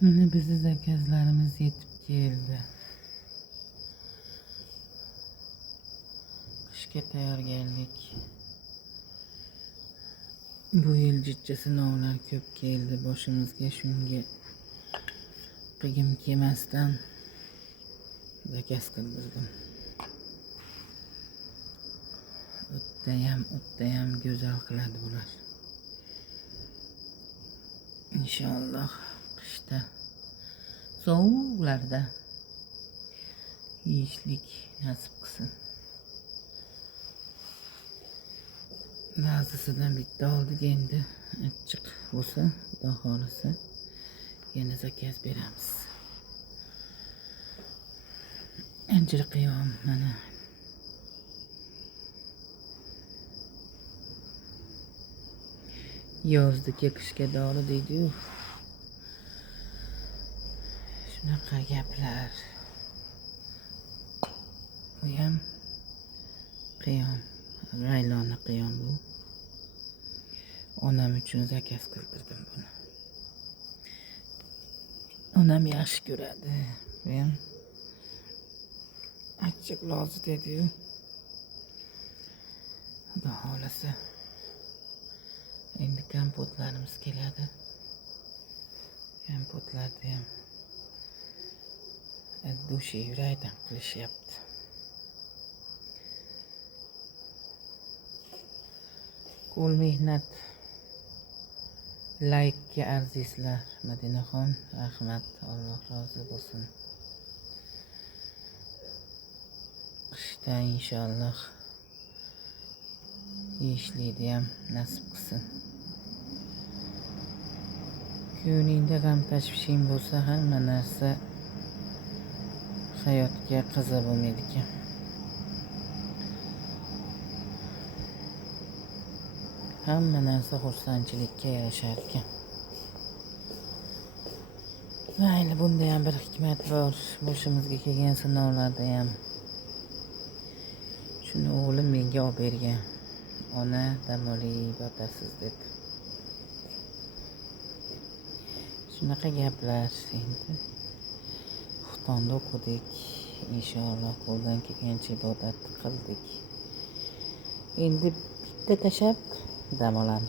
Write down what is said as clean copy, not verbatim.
Mana bizni zakazlarimiz yetib keldi. Qishga tayyorgarlik. Bu yil jichcha sinovlar ko'p keldi boshimizga, shunga qig'im kelmasdan zakaz qildirdim. O'tdayam go'zal qiladi bular. Inshaalloh qishda sovuqlarda yeyishlik nasib qilsin. Ba'zisidan bitta oldik, endi achchiq bo'lsa, Xudo xolisa yana zakaz beramiz. Anjir qiyom mana. Yozdiki qishga dori deydi-yu. Shunaqa gaplar. Bu ham qiyom, g'ayloni qiyom bu. Onam uchun zakaz qildirdim buni. Onam yaxshi ko'radi. Bu ham achchiq lozi dedi-yu. Xudo xolisa. Endi kompotlarimiz keladi. Kompotlarda ham dushi yurakdan qilishyapti. Qo'l mehnat. Laykga arzizlar. Madinaxon, rahmat, Alloh rozi bo'lsin. Qishda inshaalloh yeyishlikni ham nasib qilsin. Ko'nglingda g'am tashvishing bo'lsa, hamma narsa hayotga qiza bo'lmaydi ekan. Hamma narsa xursandchilikka yarashar ekan. Mayli, bunda ham bir hikmat bor. Boshimizga kelgan sinovlarda ham shuni o'g'lim menga olib bergan. Ona, dam oling, botasiz deb. Shunaqa gaplar endi. Xuftonda o'qidik. Inshaalloh qo'ldan kelgancha ibodat qildik. Endi bitta tashab dam olamiz.